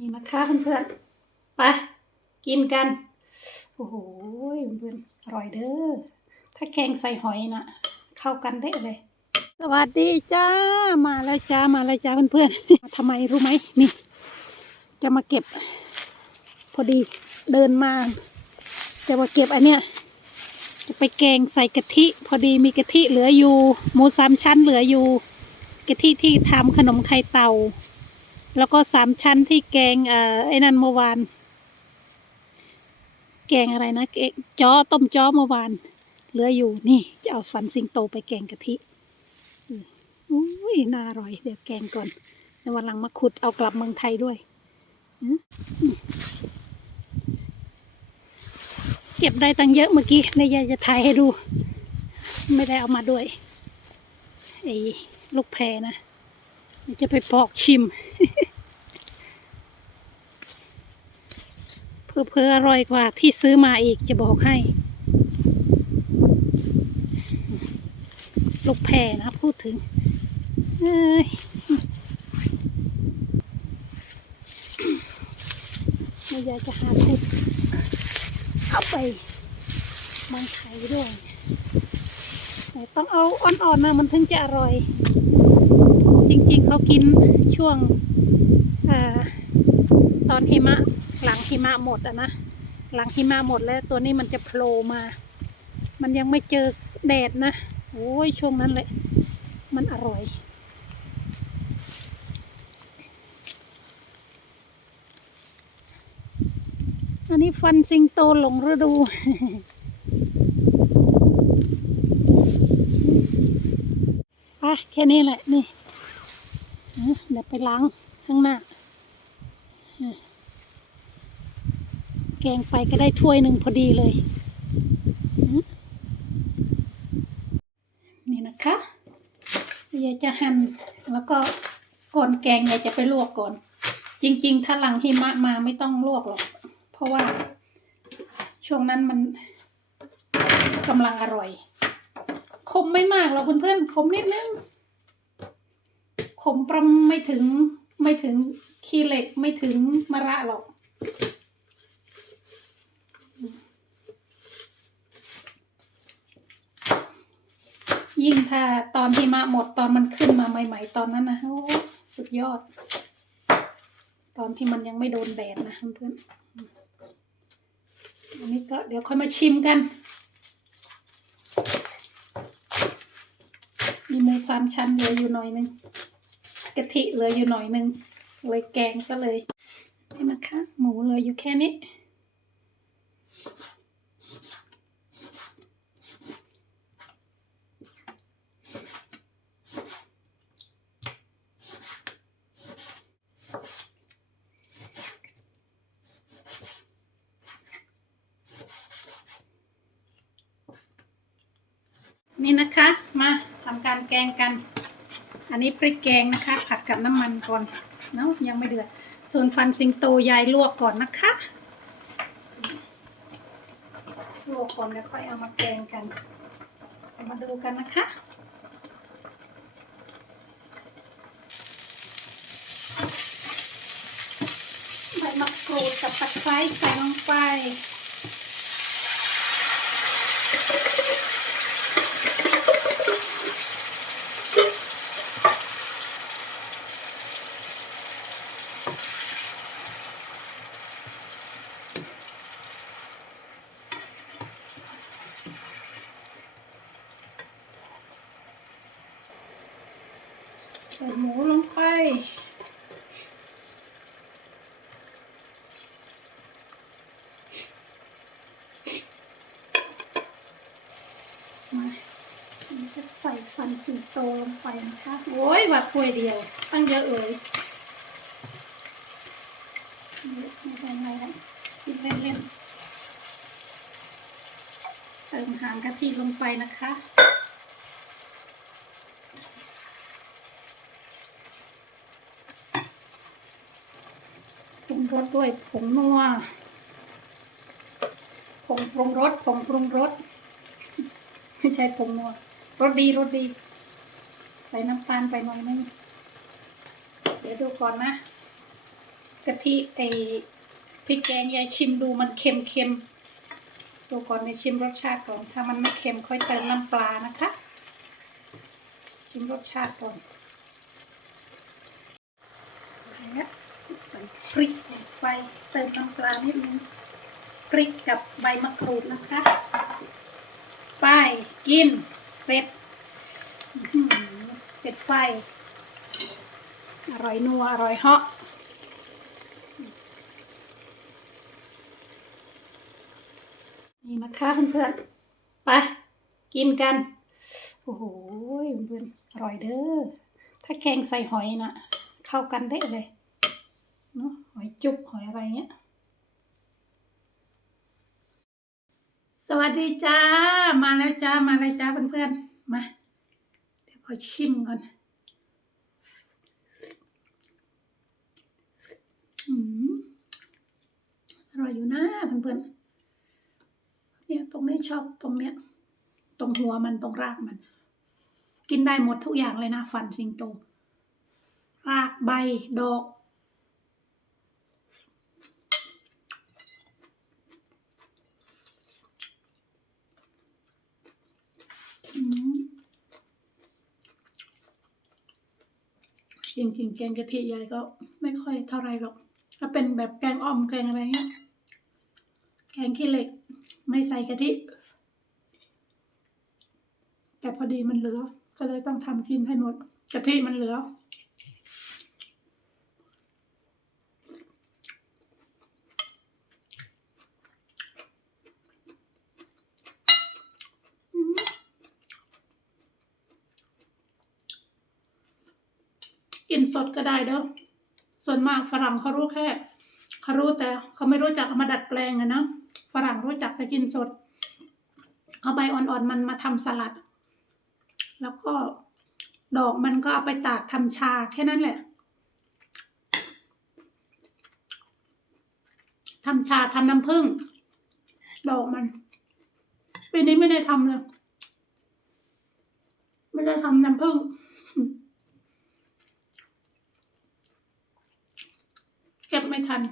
นี่นะคะเพื่อนๆไปกินกัน โอ้โหเพื่อนๆอร่อยเด้อ ถ้าแกงใส่หอยนะเข้ากันได้เลย สวัสดีจ้า มาแล้วจ้า มาแล้วจ้าเพื่อนๆทำไมรู้ไหมนี่ จะมาเก็บ พอดีเดินมา จะมาเก็บอันเนี้ย จะไปแกงใส่กะทิ พอดีมีกะทิเหลืออยู่ หมูสามชั้นเหลืออยู่ กะทิที่ทำขนมไข่เต่า แล้วก็สามชั้นที่แกงเอ่อไอ้นั่นเมื่อวาน แกงอะไรนะแกงจ้อต้มจ้อเมื่อวาน เหลืออยู่นี่ จะเอาฟันสิงโตไปแกงกะทิอุ้ยน่าอร่อย เดี๋ยวแกงก่อนในวันหลังมาขุดเอากลับเมืองไทยด้วย เก็บได้ตังเยอะเมื่อกี้ในยายจะถ่ายให้ดู ไม่ได้เอามาด้วยไอ้ลูกแพรนะ จะไปปอกชิม เพื่อเพื่ออร่อยกว่าที่ซื้อมาอีกจะบอกให้ ลูกแพรนะพูดถึงเอ้ยไม่อยากจะหาทุดเอาไปบังไข่ด้วยต่ต้องเอาอ่อนๆนะมันถึงจะอร่อย จริง ๆ เขากินช่วงอตอนหิมะ หลังหิมะหมดอะนะ หลังหิมะหมดแล้วตัวนี้มันจะโผล่มา มันยังไม่เจอแดดนะ โอ้ยช่วงนั้นเลย มันอร่อยอันนี้ฟันสิงโตหลงฤดูไปแค่นี้แหละ นี่ เดี๋ยวไปล้างข้างหน้า แกงไปก็ได้ถ้วยหนึ่งพอดีเลย นี่นะคะยายจะหั่นแล้วก็ก่อนแกงยายจะไปลวกก่อน จริง ๆ ถ้าหลังหิมะมาไม่ต้องลวกหรอก เพราะว่าช่วงนั้นมันกำลังอร่อย คมไม่มากหรอกเพื่อนๆคมนิดนึง ขมประมไม่ถึงไม่ถึงขี้เหล็กไม่ถึงมะระหรอก ยิ่งถ้าตอนหิมะหมดตอนมันขึ้นมาใหม่ ๆ ตอนนั้นนะโอ้สุดยอด ตอนที่มันยังไม่โดนแดดนะเพื่อนอันนี้ก็เดี๋ยวค่อยมาชิมกัน มีหมูสามชั้นเหลืออยู่หน่อยนึง กะทิเหลืออยู่หน่อยนึง เลยแกงซะเลยนี่นะคะ หมูเหลืออยู่แค่นี้ นี่นะคะ มาทำการแกงกัน อันนี้พริกแกงนะคะ ผัดกับน้ำมันก่อนเนาะยังไม่เดือด ส่วนฟันสิงโตยายลวกก่อนนะคะลวกก่อนแล้วค่อยเอามาแกงกันมาดูกันนะคะใบมะกรูดกับตะไคร้ใส่ลงไป ไปมาเราจะใส่ฟันสิงโตลงไปนะคะ โอ้ยว่าถ้วยเดียวตั้งเยอะเลยไม่เป็นไรนะกินเล่นๆเติมหางกะทิลงไปนะคะ งรสด้วยผงนัวผงปรุงรสผงปรุงรสไม่ใช่ผงนัวรสดีรสดี ใส่น้ำตาลไปหน่อยนึงเดี๋ยวดูก่อนนะกะทิไอพริกแกงยายชิมดูมันเค็มเค็มดูก่อนในชิมรสชาติก่อน ถ้ามันไม่เค็มค่อยเติมน้ำปลานะคะ ชิมรสชาติก่อนแล้วใส่พริกลงไปเติมน้ำปลานิดนึงพริกกับใบมะกรูดนะคะ ไปกินเสร็จเสร็จไฟ อร่อยนัว อร่อยเหาะนี่นะคะเพื่อนๆไปกินกัน โอ้โหเพื่อนๆอร่อยเด้อถ้าแกงใส่หอยนะเข้ากันได้เลย เนาะหอยจุบหอยอะไรเงี้ย สวัสดีจ้า มาแล้วจ้า มาเลยจ้าเพื่อนๆ มา เดี๋ยวขอชิมก่อนอืมอร่อยอยู่นะเพื่อนๆ เนี่ยตรงนี้ชอบตรงเนี้ย ตรงหัวมันตรงรากมัน กินได้หมดทุกอย่างเลยนะ ฟันสิงโต รากใบดอก อืม จริงๆแกงกะทิยายก็ไม่ค่อยเท่าไรหรอกถ้าเป็นแบบแกงอ่อมแกงอะไรเงี้ยแกงขี้เหล็ก ไม่ใส่กะทิแต่พอดีมันเหลือ ก็เลยต้องทำกินให้หมดกะทิมันเหลือมกิน สดก็ได้เด้อส่วนมากฝรั่งเขารู้แค่เขารู้แต่เขาไม่รู้จักเอามาดัดแปลงอะนะฝรั่งรู้จักแต่กินสด เอาใบอ่อนๆมันมาทำสลัด แล้วก็ดอกมันก็เอาไปตากทำชาแค่นั้นแหละทำชาทำน้ำผึ้งดอกมันปีนี้ไม่ได้ทำเลย ไม่ได้ทำน้ำผึ้ง เก็บไม่ทัน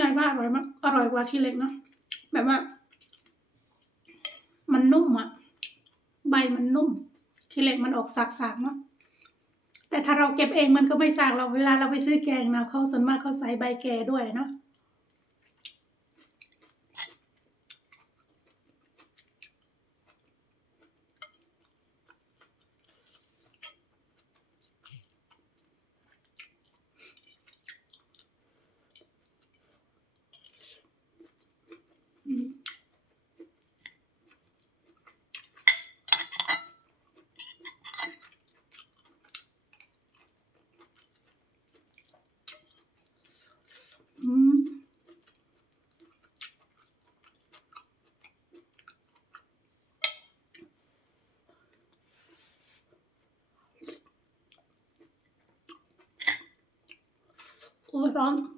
ยายว่าอร่อยมาก อร่อยกว่าที่เล็กเนาะ แบบว่า มันนุ่มอะใบมันนุ่ม ที่เล็กมันออกสากๆเนาะ แต่ถ้าเราเก็บเองมันก็ไม่สากเราเวลาเราไปซื้อแกงเนาะเขาส่วนมากเขาใส่ใบแก่ด้วยเนาะ อืม โอ้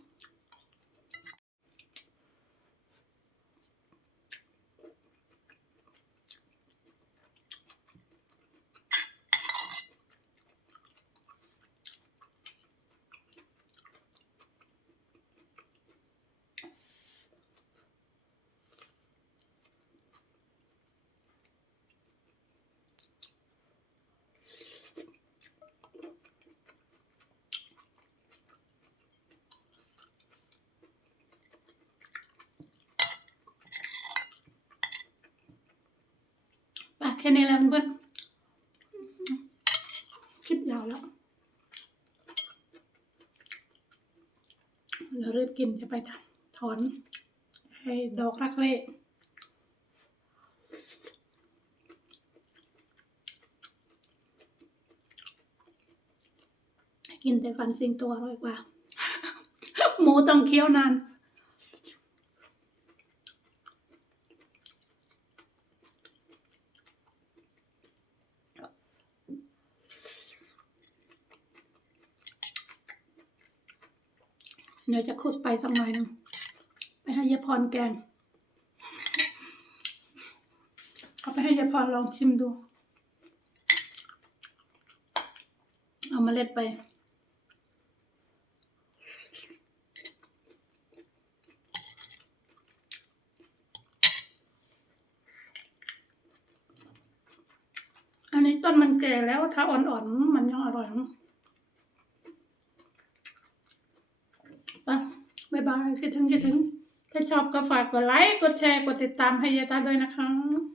แค่นี้แล้วเพื่อนคลิปยาวแล้วเรารีบกินจะไปถอนไอ้ดอกรักเล่กินแต่ฟันสิงตัวอร่อยกว่า หมูต้องเคี้ยวนาน เดี๋ยวจะขุดไปสักหน่อยหนึ่งไปให้ยายพรแกง เอาไปให้ยายพรลองชิมดู เอาเมาเล็ดไป อันนี้ต้นมันแก่แล้วถ้าอ่อนๆมันยังอร่อยนะไปบ๊าย บายคิดถึงคิดถึง ถ้าชอบก็ฝากกดไลค์ กดแชร์ กดติดตามให้ยายตาด้วยนะคะ